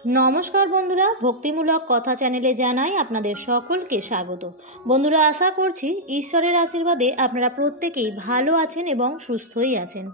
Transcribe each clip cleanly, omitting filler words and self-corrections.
নমস্কার বন্ধুরা, ভক্তিমূলক কথা চ্যানেলে জানাই আপনাদের সকলকে স্বাগত। বন্ধুরা, আশা করছি ঈশ্বরের আশীর্বাদে আপনারা প্রত্যেকেই ভালো আছেন এবং সুস্থই আছেন।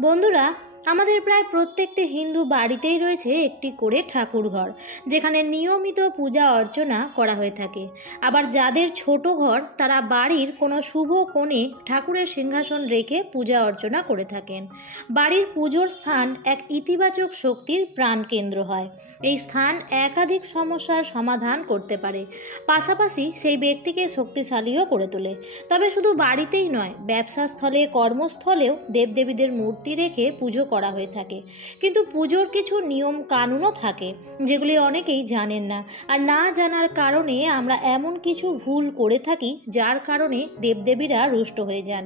বন্ধুরা, আমাদের প্রায় প্রত্যেকটি হিন্দু বাড়িতেই রয়েছে একটি করে ঠাকুর ঘর, যেখানে নিয়মিত পূজা অর্চনা করা হয়ে থাকে। আবার যাদের ছোট ঘর, তারা বাড়ির কোনো শুভ কোণে ঠাকুরের সিংহাসন রেখে পূজা অর্চনা করে থাকেন। বাড়ির পুজোর স্থান এক ইতিবাচক শক্তির প্রাণকেন্দ্র হয়। এই স্থান একাধিক সমস্যার সমাধান করতে পারে, পাশাপাশি সেই ব্যক্তিকে শক্তিশালীও করে তোলে। তবে শুধু বাড়িতেই নয়, ব্যবসা স্থলে, কর্মস্থলেও দেবদেবীদের মূর্তি রেখে পুজো করা হয়ে থাকে। কিন্তু পুজোর কিছু নিয়ম কানুনও থাকে, যেগুলি অনেকেই জানেন না। আর না জানার কারণে আমরা এমন কিছু ভুল করে থাকি, যার কারণে দেবদেবীরা রুষ্ট হয়ে যান।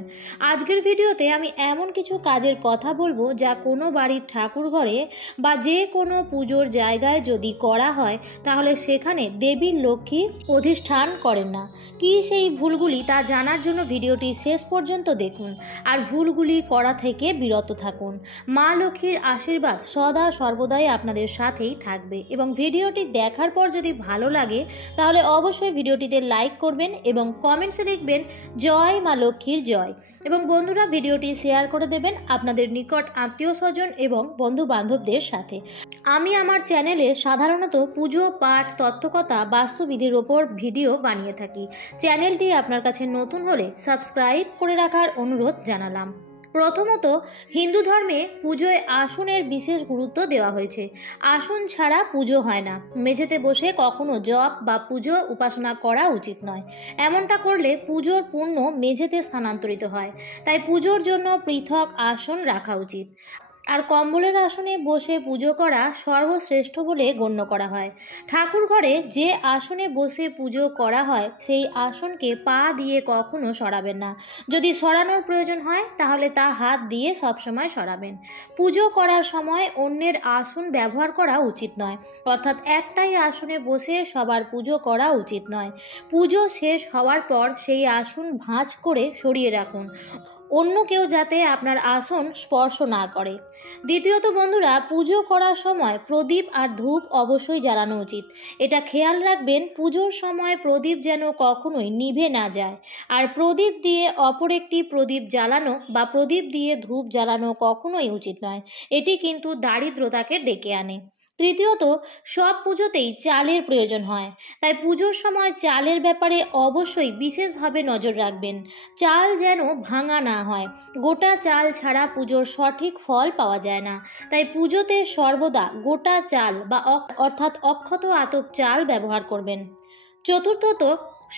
আজকের ভিডিওতে আমি এমন কিছু কাজের কথা বলবো, যা কোনো বাড়ির ঠাকুর ঘরে বা যে কোনো পুজোর জায়গায় যদি করা হয়, তাহলে সেখানে দেবীর লক্ষ্মী অধিষ্ঠান করেন না। কি সেই ভুলগুলি, তা জানার জন্য ভিডিওটি শেষ পর্যন্ত দেখুন আর ভুলগুলি করা থেকে বিরত থাকুন। মা লক্ষ্মীর আশীর্বাদ সদা সর্বদাই আপনাদের সাথেই থাকবে। এবং ভিডিওটি দেখার পর যদি ভালো লাগে, তাহলে অবশ্যই ভিডিওটিতে লাইক করবেন এবং কমেন্টসে লিখবেন জয় মা লক্ষ্মীর জয়। এবং বন্ধুরা, ভিডিওটি শেয়ার করে দেবেন আপনাদের নিকট আত্মীয় স্বজন এবং বন্ধু বান্ধবদের সাথে। আমি আমার চ্যানেলে সাধারণত পুজো, পাঠ, তত্ত্বকথা, বাস্তুবিধির ওপর ভিডিও বানিয়ে থাকি। চ্যানেলটি আপনার কাছে নতুন হলে সাবস্ক্রাইব করে রাখার অনুরোধ জানালাম। প্রথমত, হিন্দু ধর্মে পুজোয় আসনের বিশেষ গুরুত্ব দেওয়া হয়েছে। আসন ছাড়া পুজো হয় না। মেঝেতে বসে কখনো জপ বা পুজো উপাসনা করা উচিত নয়। এমনটা করলে পুজোর পুণ্য মেঝেতে স্থানান্তরিত হয়। তাই পুজোর জন্য পৃথক আসন রাখা উচিত। আর কম্বলের আসনে বসে পুজো করা সর্বশ্রেষ্ঠ বলে গণ্য করা হয়। ঠাকুর ঘরে যে আসনে বসে পুজো করা হয়, সেই আসনকে পা দিয়ে কখনো সরাবেন না। যদি সরানোর প্রয়োজন হয়, তাহলে তা হাত দিয়ে সবসময় সরাবেন। পুজো করার সময় অন্যের আসন ব্যবহার করা উচিত নয়, অর্থাৎ একটাই আসনে বসে সবার পুজো করা উচিত নয়। পুজো শেষ হওয়ার পর সেই আসন ভাঁজ করে সরিয়ে রাখুন, অন্য কেউ যাতে আপনার আসন স্পর্শ না করে। দ্বিতীয়ত বন্ধুরা, পুজো করার সময় প্রদীপ আর ধূপ অবশ্যই জ্বালানো উচিত। এটা খেয়াল রাখবেন, পুজোর সময় প্রদীপ যেন কখনোই নিভে না যায়। আর প্রদীপ দিয়ে অপর একটি প্রদীপ জ্বালানো বা প্রদীপ দিয়ে ধূপ জ্বালানো কখনোই উচিত নয়। এটি কিন্তু দারিদ্রতাকে ডেকে আনে। তৃতীয়ত, সব পুজোতেই চালের প্রয়োজন হয়, তাই পুজোর সময় চালের ব্যাপারে অবশ্যই বিশেষভাবে নজর রাখবেন। চাল যেন ভাঙা না হয়। গোটা চাল ছাড়া পুজোর সঠিক ফল পাওয়া যায় না। তাই পুজোতে সর্বদা গোটা চাল বা অর্থাৎ অক্ষত আতপ চাল ব্যবহার করবেন। চতুর্থত,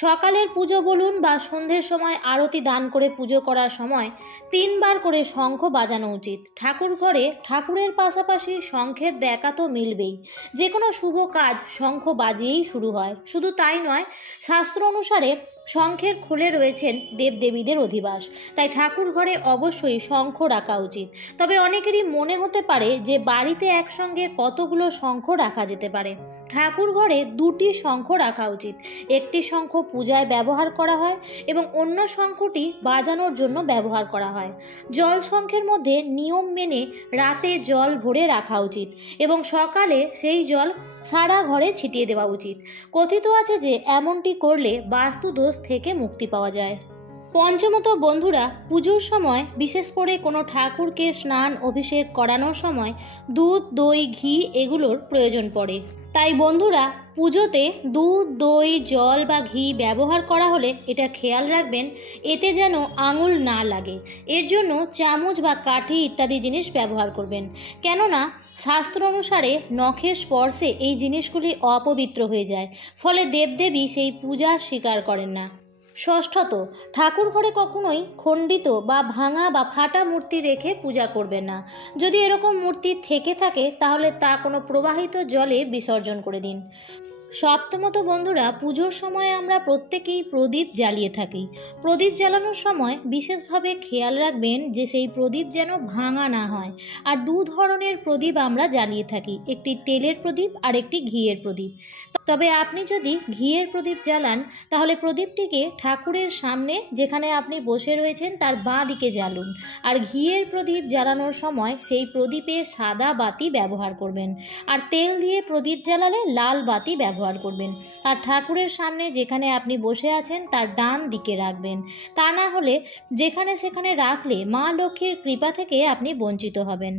সকালের পুজো বলুন বা সন্ধ্যের সময় আরতি দান করে পুজো করার সময় 3 বার করে শঙ্খ বাজানো উচিত। ঠাকুর ঘরে ঠাকুরের পাশাপাশি শঙ্খের দেখা তো মিলবেই। যে কোনো শুভ কাজ শঙ্খ বাজিয়েই শুরু হয়। শুধু তাই নয়, শাস্ত্র অনুসারে শঙ্খের খোলে রয়েছেন দেবদেবীদের অধিবাস। তাই ঠাকুর ঘরে অবশ্যই শঙ্খ রাখা উচিত। তবে অনেকেরই মনে হতে পারে যে বাড়িতে একসঙ্গে কতগুলো শঙ্খ রাখা যেতে পারে। ঠাকুর ঘরে 2টি শঙ্খ রাখা উচিত। একটি শঙ্খ পূজায় ব্যবহার করা হয় এবং অন্য শঙ্খটি বাজানোর জন্য ব্যবহার করা হয়। জল শঙ্খের মধ্যে নিয়ম মেনে রাতে জল ভরে রাখা উচিত এবং সকালে সেই জল সারা ঘরে ছিটিয়ে দেওয়া উচিত। কথিত আছে যে এমনটি করলে বাস্তু দোষ থেকে মুক্তি পাওয়া যায়। পঞ্চমত বন্ধুরা, পুজোর সময় বিশেষ করে কোনো ঠাকুরকে স্নান অভিষেক করানোর সময় দুধ, দই, ঘি এগুলোর প্রয়োজন পড়ে। তাই বন্ধুরা, পুজোতে দুধ, দই, জল বা ঘি ব্যবহার করা হলে এটা খেয়াল রাখবেন, এতে যেন আঙুল না লাগে। এর জন্য চামচ বা কাঠি ইত্যাদি জিনিস ব্যবহার করবেন। কেননা শাস্ত্র অনুসারে নখের স্পর্শে এই জিনিসগুলি অপবিত্র হয়ে যায়, ফলে দেবদেবী সেই পূজা স্বীকার করেন না। ষষ্ঠত, ঠাকুর ঘরে কখনোই খণ্ডিত বা ভাঙা বা ফাটা মূর্তি রেখে পূজা করবেন না। যদি এরকম মূর্তি থেকে থাকে, তাহলে তা কোনো প্রবাহিত জলে বিসর্জন করে দিন। সপ্তমত বন্ধুরা, পুজোর সময় আমরা প্রত্যেকেই প্রদীপ জ্বালিয়ে থাকি। প্রদীপ জ্বালানোর সময় বিশেষভাবে খেয়াল রাখবেন যে সেই প্রদীপ যেন ভাঙা না হয়। আর দু ধরনের প্রদীপ আমরা জ্বালিয়ে থাকি, একটি তেলের প্রদীপ আর একটি ঘিয়ের প্রদীপ। তবে আপনি যদি ঘিয়ের প্রদীপ জ্বালান তাহলে প্রদীপটিকে ঠাকুরের সামনে যেখানে আপনি বসে রয়েছেন তার বাঁ দিকে জ্বালুন। আর ঘিয়ের প্রদীপ জ্বালানোর সময় সেই প্রদীপে সাদা বাতি ব্যবহার করবেন। আর তেল দিয়ে প্রদীপ জ্বালালে লাল বাতি ব্যবহার করবেন। আর ঠাকুরের সামনে যেখানে আপনি বসে আছেন তার ডান দিকে রাখবেন। তা না হলে যেখানে সেখানে রাখলে মা লক্ষ্মীর কৃপা থেকে আপনি বঞ্চিত হবেন।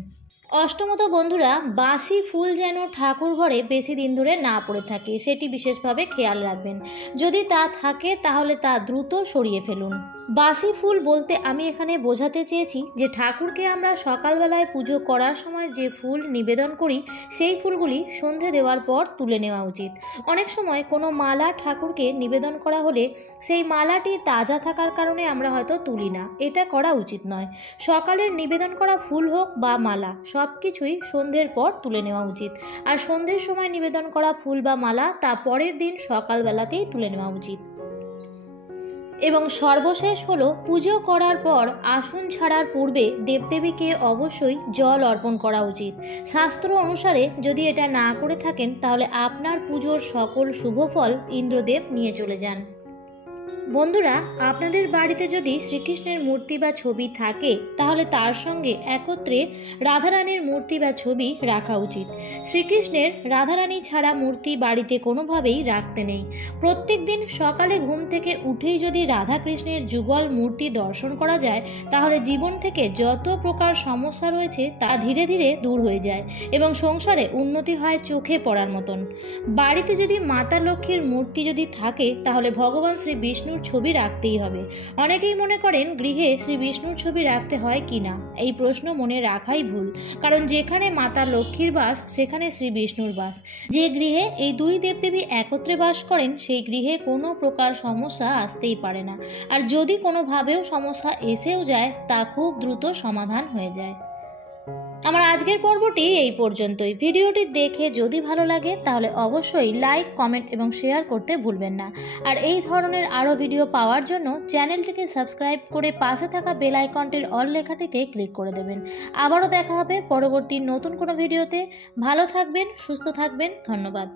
অষ্টমত বন্ধুরা, বাসি ফুল যেন ঠাকুর ঘরে বেশি দিন ধরে না পড়ে থাকে, সেটি বিশেষভাবে খেয়াল রাখবেন। যদি তা থাকে তাহলে তা দ্রুত সরিয়ে ফেলুন। বাসি ফুল বলতে আমি এখানে বোঝাতে চেয়েছি যে ঠাকুরকে আমরা সকালবেলায় পুজো করার সময় যে ফুল নিবেদন করি সেই ফুলগুলি সন্ধে দেওয়ার পর তুলে নেওয়া উচিত। অনেক সময় কোনো মালা ঠাকুরকে নিবেদন করা হলে সেই মালাটি তাজা থাকার কারণে আমরা হয়তো তুলি না, এটা করা উচিত নয়। সকালের নিবেদন করা ফুল হোক বা মালা সব কিছুই সন্ধ্যের পর তুলে নেওয়া উচিত। আর সন্ধ্যের সময় নিবেদন করা ফুল বা মালা তা পরের দিন সকালবেলাতেই তুলে নেওয়া উচিত। এবং সর্বশেষ হলো, পুজো করার পর আসন ছাড়ার পূর্বে দেবদেবীকে অবশ্যই জল অর্পণ করা উচিত। শাস্ত্র অনুসারে যদি এটা না করে থাকেন তাহলে আপনার পুজোর সকল শুভ ফল ইন্দ্রদেব নিয়ে চলে যান। বন্ধুরা, আপনাদের বাড়িতে যদি শ্রীকৃষ্ণের মূর্তি বা ছবি থাকে তাহলে তার সঙ্গে একত্রে রাধারানীর মূর্তি বা ছবি রাখা উচিত। শ্রীকৃষ্ণের রাধারানী ছাড়া মূর্তি বাড়িতে কোনোভাবেই রাখতে নেই। প্রত্যেক দিন সকালে ঘুম থেকে উঠেই যদি রাধাকৃষ্ণের যুগল মূর্তি দর্শন করা যায় তাহলে জীবন থেকে যত প্রকার সমস্যা রয়েছে তা ধীরে ধীরে দূর হয়ে যায় এবং সংসারে উন্নতি হয় চোখে পড়ার মতন। বাড়িতে যদি মাতা লক্ষ্মীর মূর্তি যদি থাকে তাহলে ভগবান শ্রী বিষ্ণুর ছবি রাখতেই হবে। অনেকেই মনে করেন গৃহে শ্রী বিষ্ণুর ছবি রাখতে হয় কি না। এই প্রশ্ন মনে রাখাই ভুল, কারণ যেখানে মাতা লক্ষ্মীর বাস সেখানে শ্রী বিষ্ণুর বাস। যে গৃহে এই দুই দেবদেবী একত্রে বাস করেন সেই গৃহে কোনো প্রকার সমস্যা আসতেই পারে না। আর যদি কোনোভাবেও সমস্যা এসেও যায় তা খুব দ্রুত সমাধান হয়ে যায়। আমার আজকের পর্বটি এই পর্যন্তই। ভিডিওটি দেখে যদি ভালো লাগে তাহলে অবশ্যই লাইক, কমেন্ট এবং শেয়ার করতে ভুলবেন না। আর এই ধরনের আরও ভিডিও পাওয়ার জন্য চ্যানেলটিকে সাবস্ক্রাইব করে পাশে থাকা বেল আইকনটির অল লেখাটিতে ক্লিক করে দেবেন। আবারও দেখা হবে পরবর্তী নতুন কোনো ভিডিওতে। ভালো থাকবেন, সুস্থ থাকবেন। ধন্যবাদ।